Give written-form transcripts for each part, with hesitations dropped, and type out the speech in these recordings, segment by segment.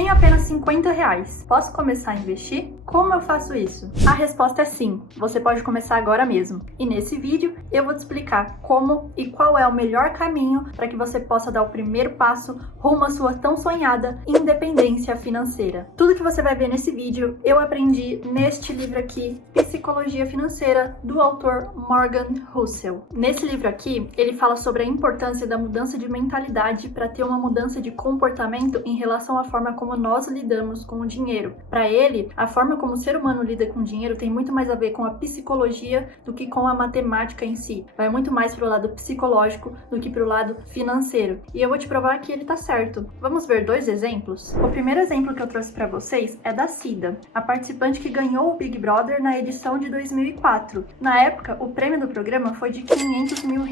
Tenho apenas R$50. Posso começar a investir? Como eu faço isso? A resposta é sim. Você pode começar agora mesmo. E nesse vídeo eu vou te explicar como e qual é o melhor caminho para que você possa dar o primeiro passo rumo à sua tão sonhada independência financeira. Tudo que você vai ver nesse vídeo eu aprendi neste livro aqui, Psicologia Financeira, do autor Morgan Housel. Nesse livro aqui, ele fala sobre a importância da mudança de mentalidade para ter uma mudança de comportamento em relação à forma como nós lidamos com o dinheiro. Para ele, a forma como o ser humano lida com o dinheiro tem muito mais a ver com a psicologia do que com a matemática em si. Vai muito mais pro lado psicológico do que pro lado financeiro. E eu vou te provar que ele tá certo. Vamos ver dois exemplos? O primeiro exemplo que eu trouxe para vocês é da Cida, a participante que ganhou o Big Brother na edição de 2004. Na época, o prêmio do programa foi de R$500 mil,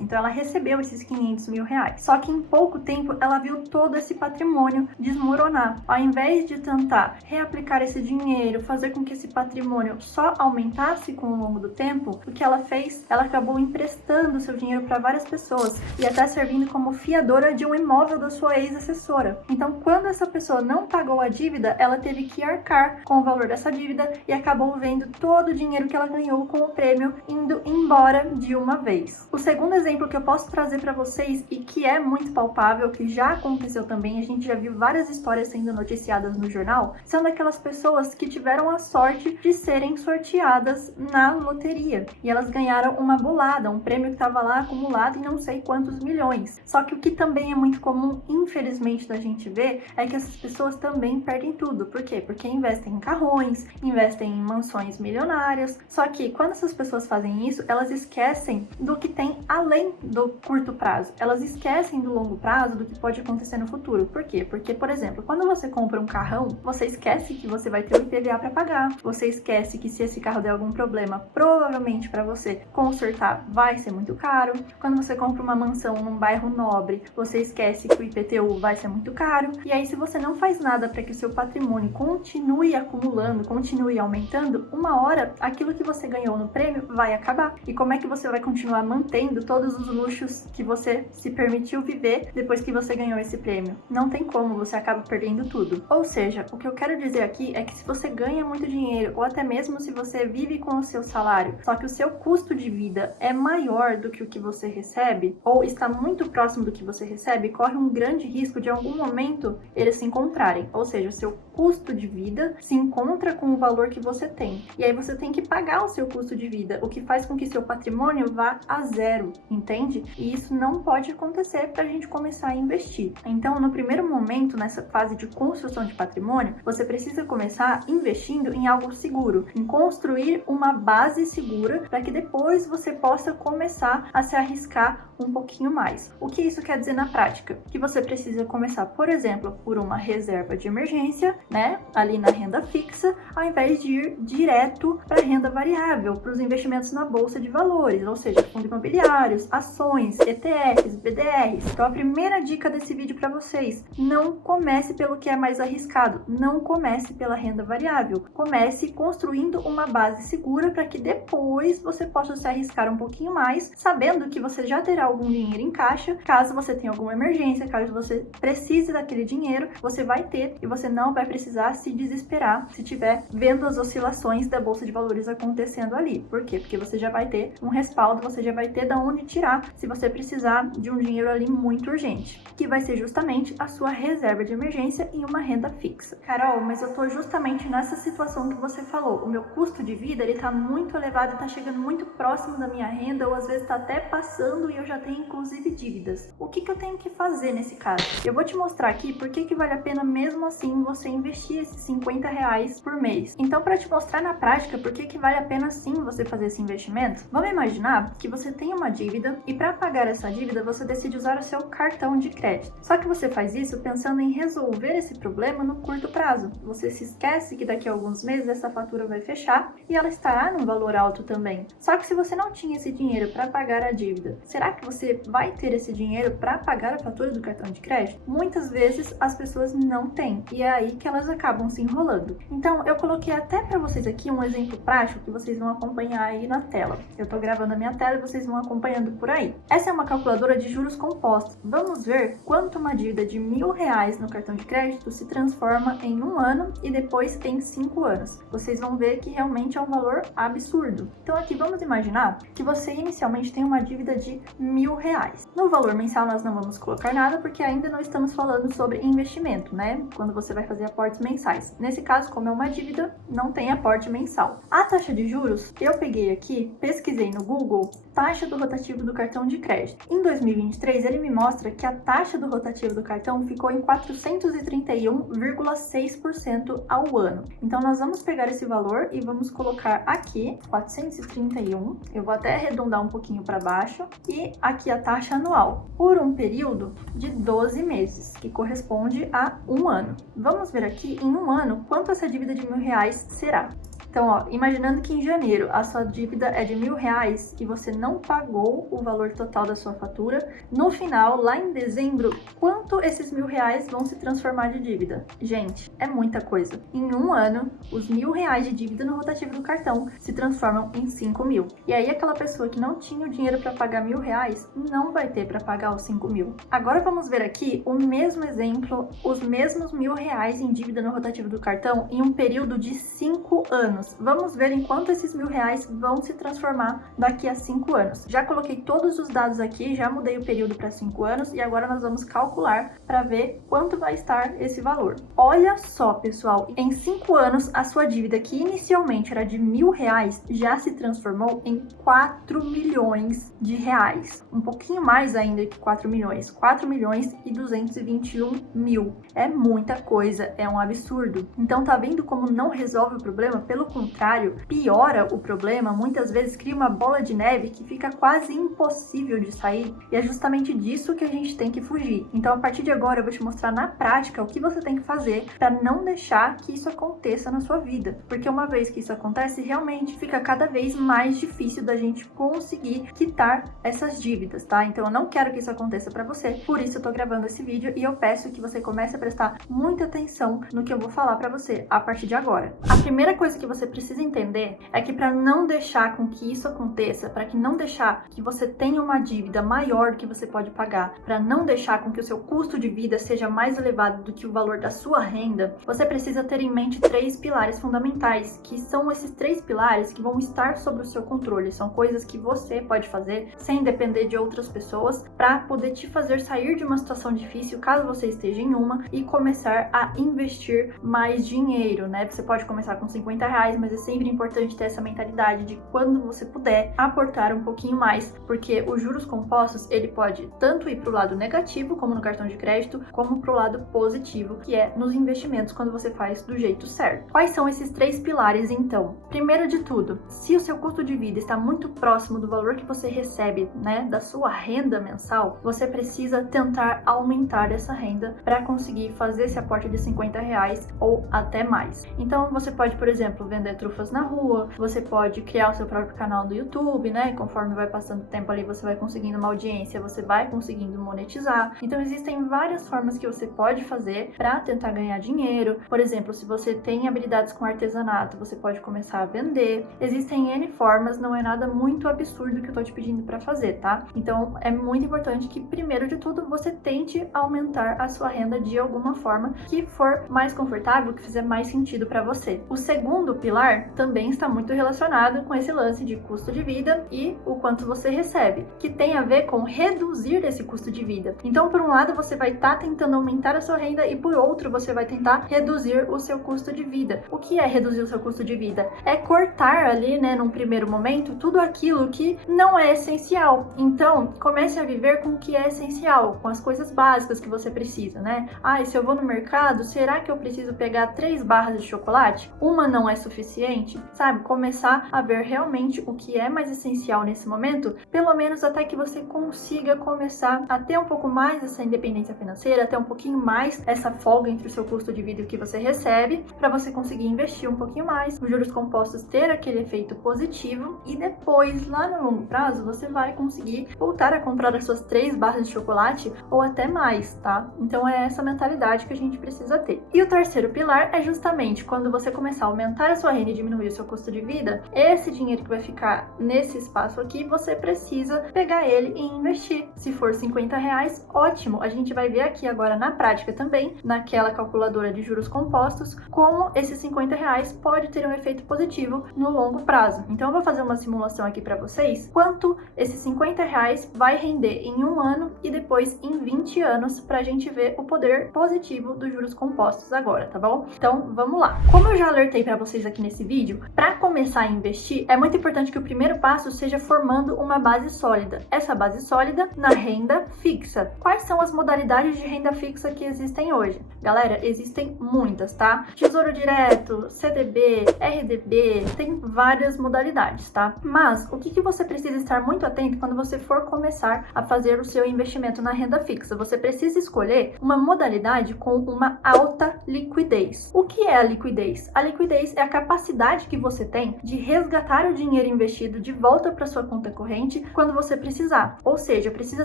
então ela recebeu esses R$500 mil. Só que em pouco tempo ela viu todo esse patrimônio desmoronar. Ao invés de tentar reaplicar esse dinheiro, fazer com que esse patrimônio só aumentasse com o longo do tempo, o que ela fez? Ela acabou emprestando seu dinheiro para várias pessoas e até servindo como fiadora de um imóvel da sua ex-assessora. Então, quando essa pessoa não pagou a dívida, ela teve que arcar com o valor dessa dívida e acabou vendo todo o dinheiro que ela ganhou com o prêmio indo embora de uma vez. O segundo exemplo que eu posso trazer para vocês e que é muito palpável, que já aconteceu também, a gente já viu várias histórias sendo noticiadas no jornal, são daquelas pessoas que tiveram a sorte de serem sorteadas na loteria e elas ganharam uma bolada, um prêmio que estava lá acumulado em não sei quantos milhões. Só que o que também é muito comum, infelizmente, da gente ver é que essas pessoas também perdem tudo. Por quê? Porque investem em carrões, investem em mansões milionárias. Só que quando essas pessoas fazem isso, elas esquecem do que tem além do curto prazo. Elas esquecem do longo prazo, do que pode acontecer no futuro. Por quê? Porque, por exemplo, quando você compra um carrão, você esquece que você vai ter o IPVA para pagar. Você esquece que se esse carro der algum problema, provavelmente para você consertar vai ser muito caro. Quando você compra uma mansão num bairro nobre, você esquece que o IPTU vai ser muito caro. E aí, se você não faz nada para que o seu patrimônio continue acumulando, continue aumentando, uma hora aquilo que você ganhou no prêmio vai acabar. E como é que você vai continuar mantendo todos os luxos que você se permitiu viver depois que você ganhou esse prêmio? Não tem como, você acaba perdendo tudo. Ou seja, o que eu quero dizer aqui é que se você ganha muito dinheiro, ou até mesmo se você vive com o seu salário, só que o seu custo de vida é maior do que o que você recebe, ou está muito próximo do que você recebe, corre um grande risco de em algum momento eles se encontrarem. Ou seja, o seu custo de vida se encontra com o valor que você tem. E aí você tem que pagar o seu custo de vida, o que faz com que seu patrimônio vá a zero, entende? E isso não pode acontecer para a gente começar a investir. Então, no primeiro momento, nessa fase de construção de patrimônio, você precisa começar investindo em algo seguro, em construir uma base segura para que depois você possa começar a se arriscar um pouquinho mais. O que isso quer dizer na prática? Que você precisa começar, por exemplo, por uma reserva de emergência, né, ali na renda fixa, ao invés de ir direto para a renda variável, para os investimentos na bolsa de valores, ou seja, fundos imobiliários, ações, ETFs, BDRs. Então, a primeira dica desse vídeo para vocês: não comece pelo que é mais arriscado, não comece pela renda variável, comece construindo uma base segura para que depois você possa se arriscar um pouquinho mais, sabendo que você já terá algum dinheiro em caixa, caso você tenha alguma emergência, caso você precise daquele dinheiro, você vai ter e você não vai precisar se desesperar se tiver vendo as oscilações da bolsa de valores acontecendo ali. Por quê? Porque você já vai ter um respaldo, você já vai ter de onde tirar se você precisar de um dinheiro ali muito urgente, que vai ser justamente a sua reserva de emergência em uma renda fixa. Carol, mas eu tô justamente nessa situação que você falou. O meu custo de vida, ele tá muito elevado, tá chegando muito próximo da minha renda, ou às vezes tá até passando e eu já tenho inclusive dívidas. O que eu tenho que fazer nesse caso? Eu vou te mostrar aqui por que vale a pena mesmo assim você investir esses R$50 por mês. Então, para te mostrar na prática por que vale a pena sim você fazer esse investimento, vamos imaginar que você tem uma dívida e para pagar essa dívida você decide usar o seu cartão de crédito. Só que você faz isso pensando em resolver esse problema no curto prazo. Você se esquece que daqui a alguns meses essa fatura vai fechar e ela estará num valor alto também. Só que se você não tinha esse dinheiro para pagar a dívida, será que você vai ter esse dinheiro para pagar a fatura do cartão de crédito? Muitas vezes as pessoas não têm e é aí que elas acabam se enrolando. Então eu coloquei até para vocês aqui um exemplo prático que vocês vão acompanhar aí na tela. Eu tô gravando a minha tela e vocês vão acompanhando por aí. Essa é uma calculadora de juros compostos. Vamos ver quanto uma dívida de R$1.000 no cartão de crédito se transforma em 1 ano e depois em 5 anos. Vocês vão ver que realmente é um valor absurdo. Então aqui vamos imaginar que você inicialmente tem uma dívida de R$1.000. No valor mensal nós não vamos colocar nada porque ainda não estamos falando sobre investimento, né? Quando você vai fazer aportes mensais. Nesse caso, como é uma dívida, não tem aporte mensal. A taxa de juros, eu peguei aqui, pesquisei no Google, taxa do rotativo do cartão de crédito. Em 2023, ele me mostra que a taxa do rotativo do cartão ficou em 431,6% ao ano. Então, nós vamos pegar esse valor e vamos colocar aqui, 431, eu vou até arredondar um pouquinho para baixo, e aqui a taxa anual, por um período de 12 meses, que corresponde a 1 ano. Vamos ver aqui, em 1 ano, quanto essa dívida de R$1.000 será. Então, ó, imaginando que em janeiro a sua dívida é de R$1.000 e você não pagou o valor total da sua fatura, no final, lá em dezembro, quanto esses R$1.000 vão se transformar de dívida? Gente, é muita coisa. Em 1 ano, os R$1.000 de dívida no rotativo do cartão se transformam em 5.000. E aí aquela pessoa que não tinha o dinheiro para pagar R$1.000 não vai ter para pagar os 5.000. Agora vamos ver aqui o mesmo exemplo, os mesmos R$1.000 em dívida no rotativo do cartão em um período de 5 anos. Vamos ver em quanto esses R$1.000 vão se transformar daqui a 5 anos. Já coloquei todos os dados aqui, já mudei o período para 5 anos e agora nós vamos calcular para ver quanto vai estar esse valor. Olha só, pessoal, em 5 anos a sua dívida, que inicialmente era de R$1.000, já se transformou em 4 milhões de reais. Um pouquinho mais ainda que 4 milhões. 4 milhões e 221 mil. É muita coisa, é um absurdo. Então tá vendo como não resolve o problema? Pelo contrário, piora o problema, muitas vezes cria uma bola de neve que fica quase impossível de sair, e é justamente disso que a gente tem que fugir. Então, a partir de agora, eu vou te mostrar na prática o que você tem que fazer para não deixar que isso aconteça na sua vida, porque uma vez que isso acontece, realmente fica cada vez mais difícil da gente conseguir quitar essas dívidas, tá? Então, eu não quero que isso aconteça para você, por isso eu tô gravando esse vídeo e eu peço que você comece a prestar muita atenção no que eu vou falar para você a partir de agora. A primeira coisa que você precisa entender é que para não deixar com que isso aconteça, para que não deixar que você tenha uma dívida maior do que você pode pagar, para não deixar com que o seu custo de vida seja mais elevado do que o valor da sua renda, você precisa ter em mente 3 pilares fundamentais, que são esses 3 pilares que vão estar sob o seu controle. São coisas que você pode fazer sem depender de outras pessoas para poder te fazer sair de uma situação difícil, caso você esteja em uma, e começar a investir mais dinheiro, né? Você pode começar com R$50, mas é sempre importante ter essa mentalidade de quando você puder aportar um pouquinho mais, porque os juros compostos, ele pode tanto ir para o lado negativo, como no cartão de crédito, como para o lado positivo, que é nos investimentos, quando você faz do jeito certo. Quais são esses 3 pilares, então? Primeiro de tudo, se o seu custo de vida está muito próximo do valor que você recebe, né, da sua renda mensal, você precisa tentar aumentar essa renda para conseguir fazer esse aporte de R$50 ou até mais. Então, você pode, por exemplo, vender trufas na rua, você pode criar o seu próprio canal do YouTube, né? Conforme vai passando o tempo ali, você vai conseguindo uma audiência, você vai conseguindo monetizar. Então, existem várias formas que você pode fazer para tentar ganhar dinheiro. Por exemplo, se você tem habilidades com artesanato, você pode começar a vender. Existem N formas, não é nada muito absurdo que eu tô te pedindo para fazer, tá? Então, é muito importante que, primeiro de tudo, você tente aumentar a sua renda de alguma forma que for mais confortável, que fizer mais sentido para você. O segundo pilar também está muito relacionado com esse lance de custo de vida e o quanto você recebe, que tem a ver com reduzir esse custo de vida. Então, por um lado, você vai estar tentando aumentar a sua renda e por outro, você vai tentar reduzir o seu custo de vida. O que é reduzir o seu custo de vida? É cortar ali, né, num primeiro momento, tudo aquilo que não é essencial. Então, comece a viver com o que é essencial, com as coisas básicas que você precisa, né? Ah, e se eu vou no mercado, será que eu preciso pegar 3 barras de chocolate? Uma não é suficiente suficiente, sabe? Começar a ver realmente o que é mais essencial nesse momento, pelo menos até que você consiga começar a ter um pouco mais essa independência financeira, ter um pouquinho mais essa folga entre o seu custo de vida e o que você recebe, para você conseguir investir um pouquinho mais, os juros compostos ter aquele efeito positivo e depois, lá no longo prazo, você vai conseguir voltar a comprar as suas 3 barras de chocolate ou até mais, tá? Então é essa mentalidade que a gente precisa ter. E o terceiro pilar é justamente quando você começar a aumentar a sua renda e diminuir o seu custo de vida, esse dinheiro que vai ficar nesse espaço aqui, você precisa pegar ele e investir. Se for R$50, ótimo! A gente vai ver aqui agora na prática também, naquela calculadora de juros compostos, como esses R$50 pode ter um efeito positivo no longo prazo. Então eu vou fazer uma simulação aqui para vocês, quanto esses R$50 vai render em 1 ano e depois em 20 anos, para a gente ver o poder positivo dos juros compostos agora, tá bom? Então vamos lá. Como eu já alertei para vocês aqui nesse vídeo, para começar a investir, é muito importante que o primeiro passo seja formando uma base sólida. Essa base sólida na renda fixa. Quais são as modalidades de renda fixa que existem hoje? Galera, existem muitas, tá? Tesouro Direto, CDB, RDB, tem várias modalidades, tá? Mas o que você precisa estar muito atento quando você for começar a fazer o seu investimento na renda fixa? Você precisa escolher uma modalidade com uma alta liquidez. O que é a liquidez? A liquidez é a capacidade que você tem de resgatar o dinheiro investido de volta para sua conta corrente quando você precisar. Ou seja, precisa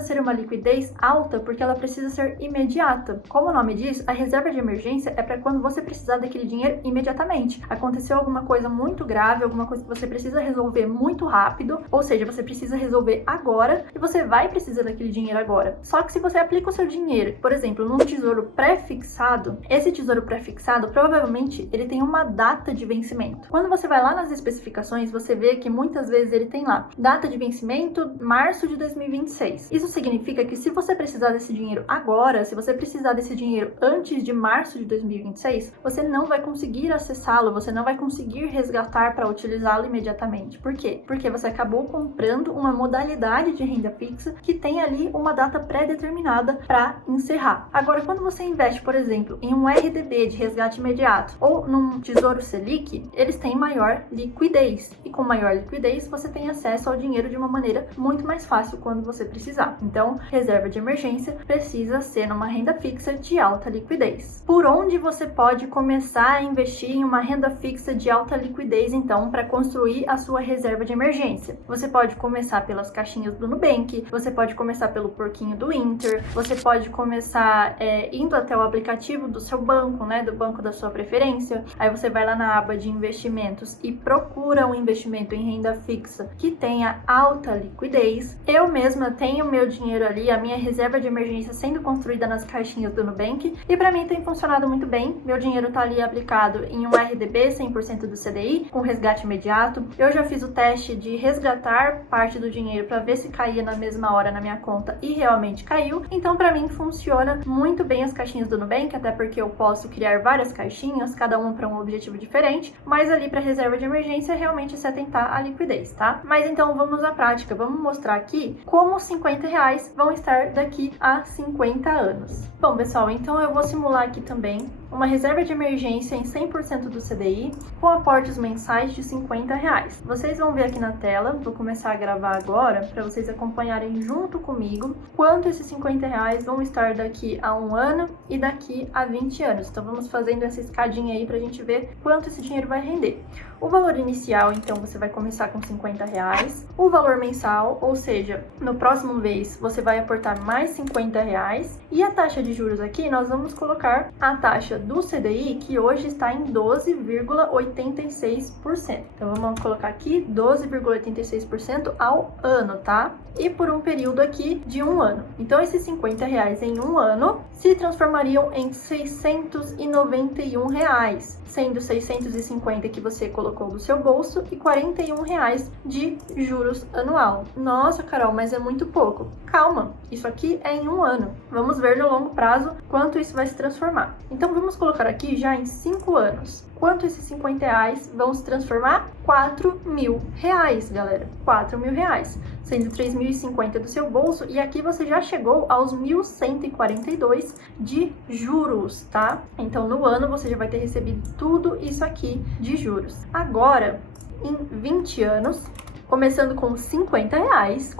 ser uma liquidez alta porque ela precisa ser imediata. Como o nome diz, a reserva de emergência é para quando você precisar daquele dinheiro imediatamente. Aconteceu alguma coisa muito grave, alguma coisa que você precisa resolver muito rápido, ou seja, você precisa resolver agora e você vai precisar daquele dinheiro agora. Só que se você aplica o seu dinheiro, por exemplo, num tesouro pré-fixado, esse tesouro pré-fixado provavelmente ele tem uma data de vencimento. Quando você vai lá nas especificações, você vê que muitas vezes ele tem lá data de vencimento março de 2026. Isso significa que se você precisar desse dinheiro agora, se você precisar desse dinheiro antes de março de 2026, você não vai conseguir acessá-lo, você não vai conseguir resgatar para utilizá-lo imediatamente. Por quê? Porque você acabou comprando uma modalidade de renda fixa que tem ali uma data pré-determinada para encerrar. Agora, quando você investe, por exemplo, em um RDB de resgate imediato ou num Tesouro Selic, eles têm maior liquidez. E com maior liquidez, você tem acesso ao dinheiro de uma maneira muito mais fácil quando você precisar. Então, reserva de emergência precisa ser numa renda fixa de alta liquidez. Por onde você pode começar a investir em uma renda fixa de alta liquidez, então, para construir a sua reserva de emergência? Você pode começar pelas caixinhas do Nubank, você pode começar pelo porquinho do Inter, você pode começar indo até o aplicativo do seu banco, né, do banco da sua preferência. Aí você vai lá na aba de investimentos e procura um investimento em renda fixa que tenha alta liquidez. Eu mesma tenho meu dinheiro ali, a minha reserva de emergência sendo construída nas caixinhas do Nubank e para mim tem funcionado muito bem. Meu dinheiro tá ali aplicado em um RDB 100% do CDI com resgate imediato. Eu já fiz o teste de resgatar parte do dinheiro para ver se caía na mesma hora na minha conta e realmente caiu. Então para mim funciona muito bem as caixinhas do Nubank, até porque eu posso criar várias caixinhas, cada uma para um objetivo diferente, mas ali para reserva de emergência realmente se atentar à liquidez, tá? Mas então vamos à prática, vamos mostrar aqui como os R$50 vão estar daqui a 50 anos. Bom, pessoal, então eu vou simular aqui também uma reserva de emergência em 100% do CDI com aportes mensais de R$50. Vocês vão ver aqui na tela, vou começar a gravar agora para vocês acompanharem junto comigo quanto esses R$50 vão estar daqui a 1 ano e daqui a 20 anos. Então vamos fazendo essa escadinha aí para a gente ver quanto esse dinheiro vai render. O valor inicial, então, você vai começar com R$50. O valor mensal, ou seja, no próximo mês você vai aportar mais R$50. E a taxa de juros aqui, nós vamos colocar a taxa do CDI, que hoje está em 12,86%. Então vamos colocar aqui 12,86% ao ano, tá? E por um período aqui de 1 ano. Então esses R$50 em 1 ano se transformariam em R$691, sendo 650 que você colocou do seu bolso e R$41 de juros anual. Nossa, Carol, mas é muito pouco. Calma, isso aqui é em 1 ano. Vamos ver no longo prazo quanto isso vai se transformar. Então vamos colocar aqui já em 5 anos. Quanto esses 50 reais vão se transformar? 4 mil reais, galera. 4 mil reais. Sendo 3.050 do seu bolso. E aqui você já chegou aos 1.142 de juros, tá? Então no ano você já vai ter recebido tudo isso aqui de juros. Agora, em 20 anos... Começando com 50 reais,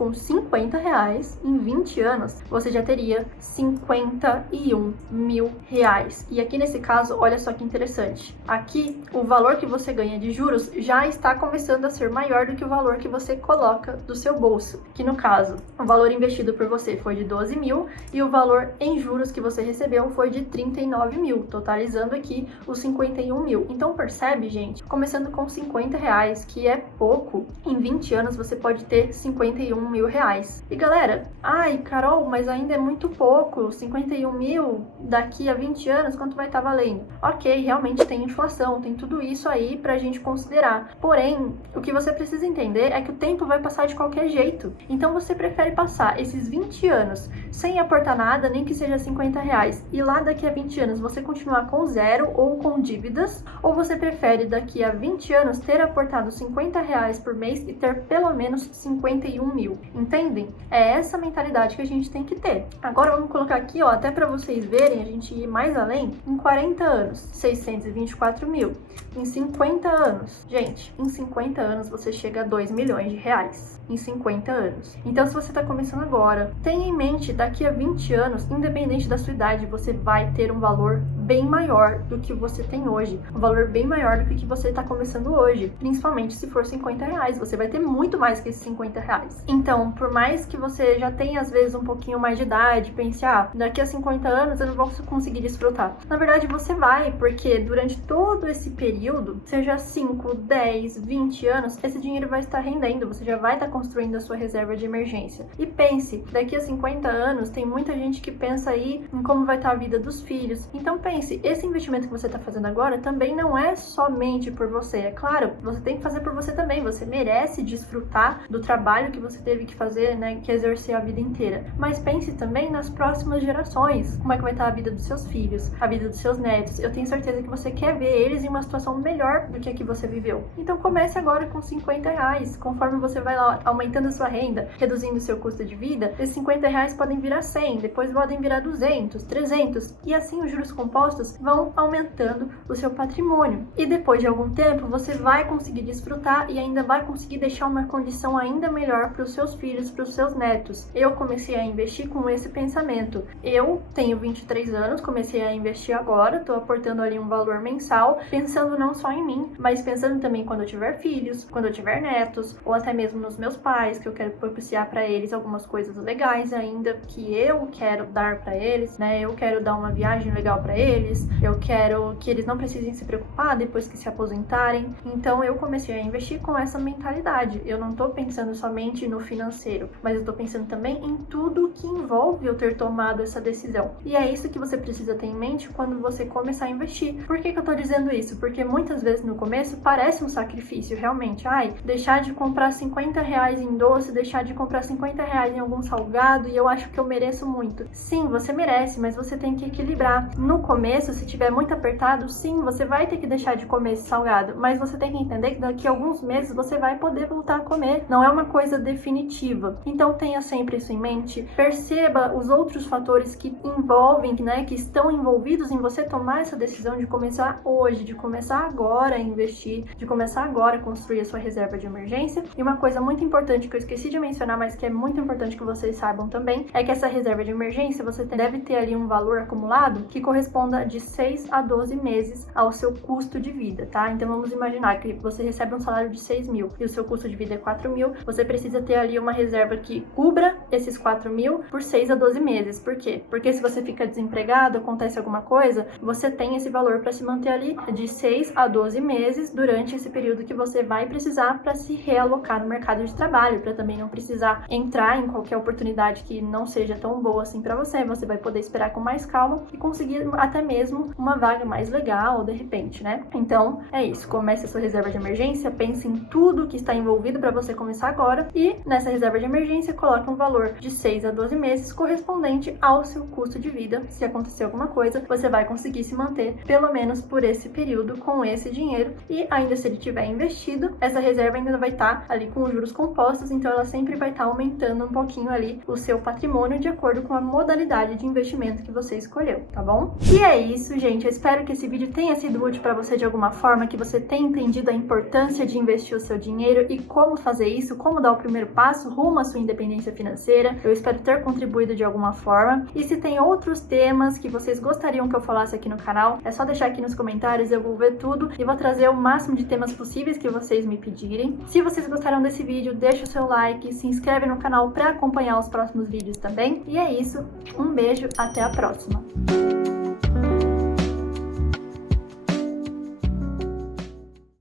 em 20 anos, você já teria 51 mil reais. E aqui nesse caso, olha só que interessante. Aqui, o valor que você ganha de juros já está começando a ser maior do que o valor que você coloca do seu bolso. Que no caso, o valor investido por você foi de 12 mil e o valor em juros que você recebeu foi de 39 mil, totalizando aqui os 51 mil. Então percebe, gente, começando com 50 reais, que é pouco, em 20 anos você pode ter 51 mil reais. E galera, ai Carol, mas ainda é muito pouco, 51 mil daqui a 20 anos, quanto vai estar valendo? Ok, realmente tem inflação, tem tudo isso aí pra gente considerar. Porém, o que você precisa entender é que o tempo vai passar de qualquer jeito. Então você prefere passar esses 20 anos sem aportar nada, nem que seja 50 reais, e lá daqui a 20 anos você continuar com zero ou com dívidas, ou você prefere daqui a 20 anos ter aportado 50 reais por mês e ter pelo menos 51 mil, entendem? É essa mentalidade que a gente tem que ter. Agora vamos colocar aqui, ó, até para vocês verem, a gente ir mais além, em 40 anos, 624 mil. Em 50 anos, gente, em 50 anos você chega a 2 milhões de reais. Em 50 anos. Então, se você está começando agora, tenha em mente, daqui a 20 anos, independente da sua idade, você vai ter um valor bem maior do que você tem hoje. Um valor bem maior do que você está começando hoje. Principalmente se for 50 reais. Você vai ter muito mais que esses 50 reais. Então, por mais que você já tenha, às vezes, um pouquinho mais de idade, pense, daqui a 50 anos eu não vou conseguir desfrutar. Na verdade, você vai, porque durante todo esse período, seja 5, 10, 20 anos, esse dinheiro vai estar rendendo. Você já vai estar construindo a sua reserva de emergência. E pense, daqui a 50 anos, tem muita gente que pensa aí em como vai estar a vida dos filhos. Então pense, esse investimento que você está fazendo agora também não é somente por você. É claro, você tem que fazer por você também. Você merece desfrutar do trabalho que você teve que fazer, né, que exercer a vida inteira. Mas pense também nas próximas gerações. Como é que vai estar a vida dos seus filhos, a vida dos seus netos. Eu tenho certeza que você quer ver eles em uma situação melhor do que a que você viveu. Então comece agora com 50 reais. Conforme você vai lá aumentando a sua renda, reduzindo o seu custo de vida, esses 50 reais podem virar 100, depois podem virar 200, 300, e assim os juros compostos vão aumentando o seu patrimônio. E depois de algum tempo, você vai conseguir desfrutar e ainda vai conseguir deixar uma condição ainda melhor para os seus filhos, para os seus netos. Eu comecei a investir com esse pensamento. Eu tenho 23 anos, comecei a investir agora, estou aportando ali um valor mensal, pensando não só em mim, mas pensando também quando eu tiver filhos, quando eu tiver netos, ou até mesmo nos meus pais, que eu quero propiciar para eles algumas coisas legais ainda, que eu quero dar para eles, né? Eu quero dar uma viagem legal para eles, eu quero que eles não precisem se preocupar depois que se aposentarem. Então eu comecei a investir com essa mentalidade. Eu não tô pensando somente no financeiro, mas eu tô pensando também em tudo que envolve eu ter tomado essa decisão. E é isso que você precisa ter em mente quando você começar a investir. Por que que eu tô dizendo isso? Porque muitas vezes no começo parece um sacrifício, realmente. Deixar de comprar 50 reais em doce, deixar de comprar 50 reais em algum salgado e eu acho que eu mereço muito. Sim, você merece, mas você tem que equilibrar. No começo, se tiver muito apertado, sim, você vai ter que deixar de comer esse salgado, mas você tem que entender que daqui a alguns meses você vai poder voltar a comer. Não é uma coisa definitiva. Então tenha sempre isso em mente. Perceba os outros fatores que envolvem, né, que estão envolvidos em você tomar essa decisão de começar hoje, de começar agora a investir, de começar agora a construir a sua reserva de emergência. E uma coisa muito importante que eu esqueci de mencionar, mas que é muito importante que vocês saibam também, é que essa reserva de emergência você deve ter ali um valor acumulado que corresponda de 6 a 12 meses ao seu custo de vida, tá? Então vamos imaginar que você recebe um salário de 6 mil e o seu custo de vida é 4 mil, você precisa ter ali uma reserva que cubra esses 4 mil por 6 a 12 meses. Por quê? Porque se você fica desempregado, acontece alguma coisa, você tem esse valor para se manter ali de 6 a 12 meses durante esse período que você vai precisar para se realocar no mercado de trabalho, para também não precisar entrar em qualquer oportunidade que não seja tão boa assim para você. Você vai poder esperar com mais calma e conseguir até mesmo uma vaga mais legal, de repente, né? Então, é isso. Comece a sua reserva de emergência, pense em tudo que está envolvido para você começar agora e nessa reserva de emergência coloque um valor de 6 a 12 meses correspondente ao seu custo de vida. Se acontecer alguma coisa, você vai conseguir se manter pelo menos por esse período com esse dinheiro e ainda se ele tiver investido, essa reserva ainda vai estar ali com os juros compostos, então ela sempre vai estar aumentando um pouquinho ali o seu patrimônio de acordo com a modalidade de investimento que você escolheu, tá bom? E é isso, gente. Eu espero que esse vídeo tenha sido útil para você de alguma forma, que você tenha entendido a importância de investir o seu dinheiro e como fazer isso, como dar o primeiro passo rumo à sua independência financeira. Eu espero ter contribuído de alguma forma. E se tem outros temas que vocês gostariam que eu falasse aqui no canal, é só deixar aqui nos comentários, eu vou ver tudo e vou trazer o máximo de temas possíveis que vocês me pedirem. Se vocês gostaram desse vídeo, deixa o seu like, se inscreve no canal para acompanhar os próximos vídeos também. E é isso, um beijo, até a próxima!